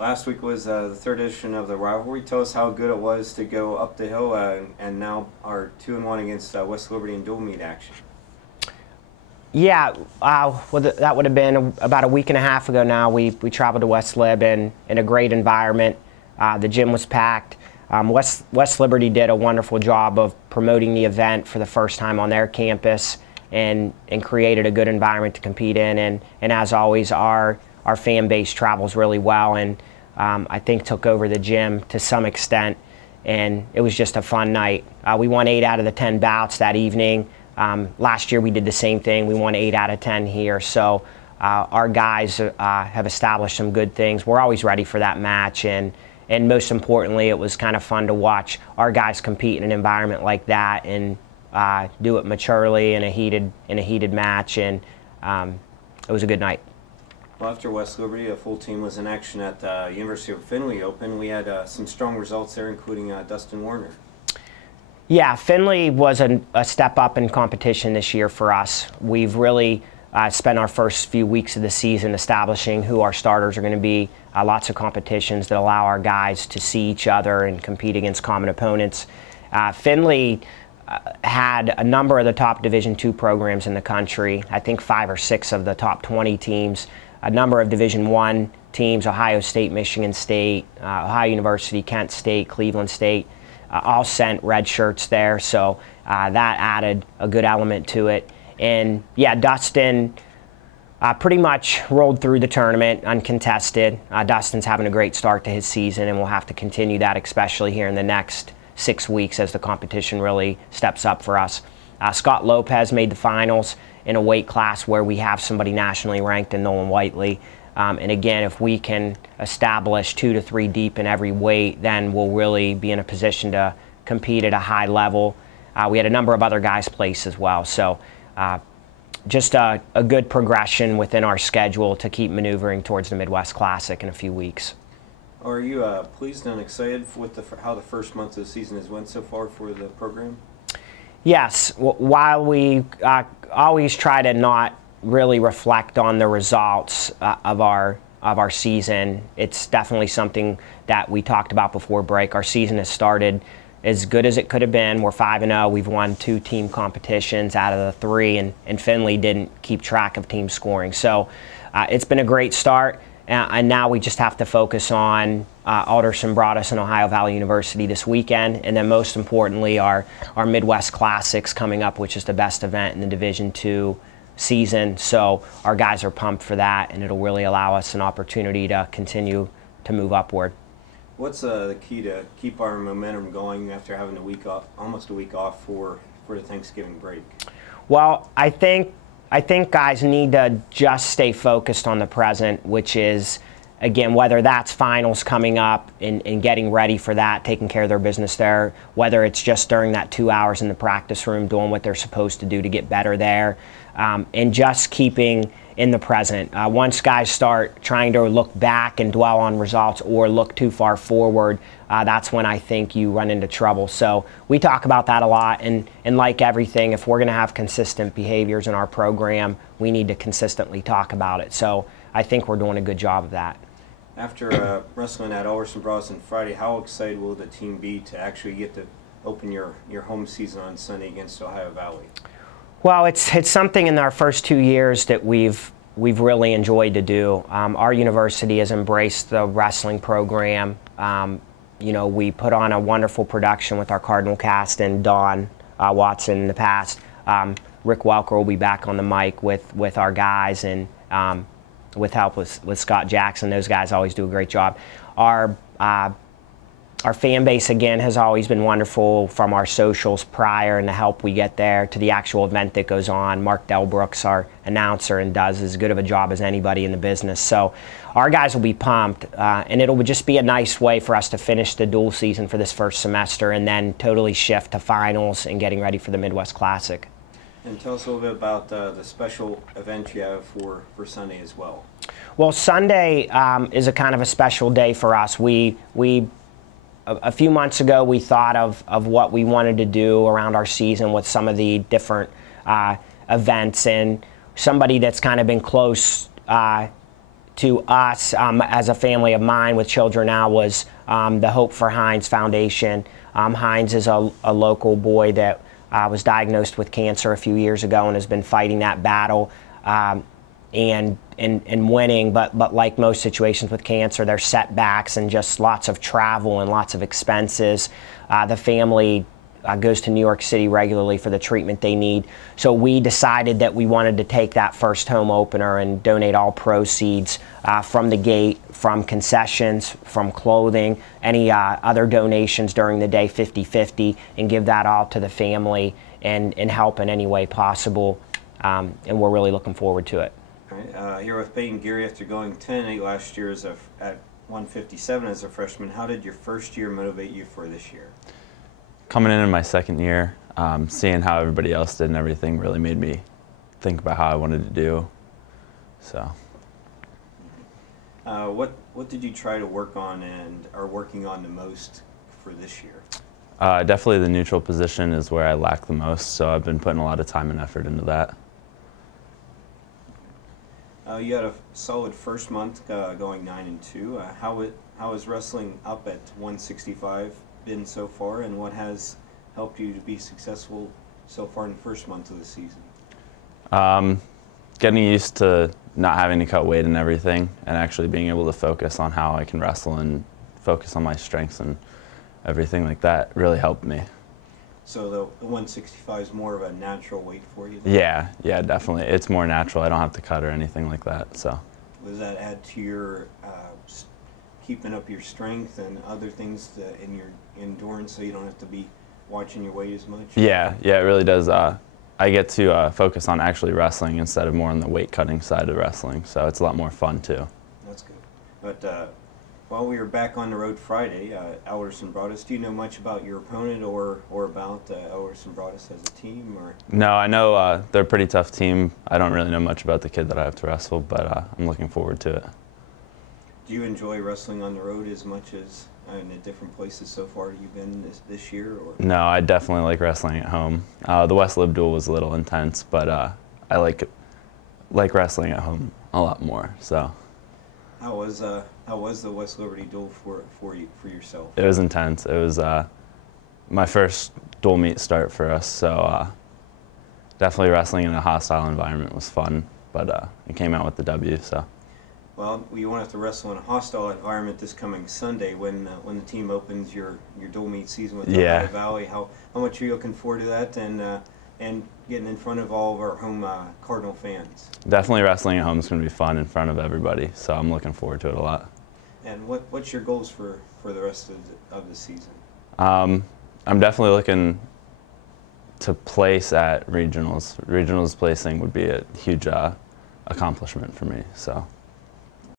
Last week was the third edition of the rivalry. Tell us how good it was to go up the hill and now are 2-1 against West Liberty in dual meet action. Yeah, that would have been about a week and a half ago now. We traveled to West Lib in a great environment. The gym was packed. West Liberty did a wonderful job of promoting the event for the first time on their campus and created a good environment to compete in. And as always, our fan base travels really well and I think took over the gym to some extent. And it was just a fun night. We won 8 out of the 10 bouts that evening. Last year we did the same thing. We won 8 out of 10 here. So our guys have established some good things. We're always ready for that match. And most importantly, it was kind of fun to watch our guys compete in an environment like that and do it maturely in a heated match. And it was a good night. Well, after West Liberty, a full team was in action at the University of Findlay Open. We had some strong results there, including Dustin Warner. Yeah, Findlay was a step up in competition this year for us. We've really spent our first few weeks of the season establishing who our starters are going to be. Lots of competitions that allow our guys to see each other and compete against common opponents. Findlay had a number of the top Division II programs in the country. I think 5 or 6 of the top 20 teams. A number of Division I teams: Ohio State, Michigan State, Ohio University, Kent State, Cleveland State. All sent red shirts there, so that added a good element to it. And yeah, Dustin pretty much rolled through the tournament uncontested. Dustin's having a great start to his season, and we'll have to continue that, especially here in the next 6 weeks as the competition really steps up for us. Scott Lopez made the finals in a weight class where we have somebody nationally ranked in Nolan Whiteley. And again, if we can establish 2 to 3 deep in every weight, then we'll really be in a position to compete at a high level. We had a number of other guys place as well. So just a good progression within our schedule to keep maneuvering towards the Midwest Classic in a few weeks. Are you pleased and excited with how the first month of the season has went so far for the program? Yes. While we always try to not really reflect on the results of our season, it's definitely something that we talked about before break. Our season has started as good as it could have been. We're 5-0. We've won 2 team competitions out of the 3, and Findlay didn't keep track of team scoring. So it's been a great start, and now we just have to focus on Alderson Broaddus and Ohio Valley University this weekend, and then most importantly our Midwest Classics coming up, which is the best event in the Division II season. So our guys are pumped for that, and it'll really allow us an opportunity to continue to move upward. What's the key to keep our momentum going after having a week off, almost a week off for the Thanksgiving break? Well, I think guys need to just stay focused on the present, which is, again, whether that's finals coming up and getting ready for that, taking care of their business there, whether it's just during that 2 hours in the practice room doing what they're supposed to do to get better there, and just keeping in the present. Once guys start trying to look back and dwell on results or look too far forward, that's when I think you run into trouble. So we talk about that a lot, and like everything, if we're going to have consistent behaviors in our program, we need to consistently talk about it. So I think we're doing a good job of that. After wrestling at Alderson Broaddus on Friday, how excited will the team be to actually get to open your home season on Sunday against Ohio Valley? Well, it's something in our first 2 years that we've really enjoyed to do. Our university has embraced the wrestling program. You know, we put on a wonderful production with our Cardinal cast and Don Watson in the past. Rick Welker will be back on the mic with our guys, and with help with Scott Jackson. Those guys always do a great job. Our fan base, again, has always been wonderful, from our socials prior and the help we get there to the actual event that goes on. Mark Delbrooks, our announcer, and does as good of a job as anybody in the business. So our guys will be pumped, and it'll just be a nice way for us to finish the dual season for this first semester and then totally shift to finals and getting ready for the Midwest Classic. And tell us a little bit about the special event you have for Sunday as well. Well, Sunday is a kind of a special day for us. A few months ago, we thought of what we wanted to do around our season with some of the different events, and somebody that's kind of been close to us as a family of mine with children now was the Hope for Hines Foundation. Hines is a local boy that was diagnosed with cancer a few years ago and has been fighting that battle and winning, but like most situations with cancer, there's setbacks and just lots of travel and lots of expenses. The family goes to New York City regularly for the treatment they need. So we decided that we wanted to take that first home opener and donate all proceeds from the gate, from concessions, from clothing, any other donations during the day, 50-50, and give that all to the family and help in any way possible. And we're really looking forward to it. All right, here with Peyton Geary, after going 10-8 last year at 157 as a freshman, how did your first year motivate you for this year? Coming in my second year, seeing how everybody else did and everything really made me think about how I wanted to do. So, what did you try to work on and are working on the most for this year? Definitely the neutral position is where I lack the most, so I've been putting a lot of time and effort into that. You had a solid first month going 9-2. How is wrestling up at 165 been so far, and what has helped you to be successful so far in the first month of the season? Getting used to not having to cut weight and everything, and actually being able to focus on how I can wrestle and focus on my strengths and everything like that really helped me. So the 165 is more of a natural weight for you? Yeah, definitely. It's more natural. I don't have to cut or anything like that. So. Does that add to your keeping up your strength and other things in your endurance, so you don't have to be watching your weight as much? Yeah, it really does. I get to focus on actually wrestling instead of more on the weight cutting side of wrestling, so it's a lot more fun too. That's good. But while we were back on the road Friday, Alderson Broaddus, do you know much about your opponent or about Alderson Broaddus as a team? Or? No, I know they're a pretty tough team. I don't really know much about the kid that I have to wrestle, but I'm looking forward to it. Do you enjoy wrestling on the road as much as in the different places so far you've been this year? Or? No, I definitely like wrestling at home. The West Lib duel was a little intense, but I like wrestling at home a lot more. So. How was the West Liberty duel for yourself? It was intense. It was my first dual meet start for us, so definitely wrestling in a hostile environment was fun, but it came out with the W. So. Well, you won't have to wrestle in a hostile environment this coming Sunday when the team opens your dual meet season with Ohio Valley. How much are you looking forward to that and getting in front of all of our home Cardinal fans? Definitely wrestling at home is going to be fun in front of everybody, so I'm looking forward to it a lot. And what's your goals for the rest of the season? I'm definitely looking to place at regionals. Regionals placing would be a huge accomplishment for me. So.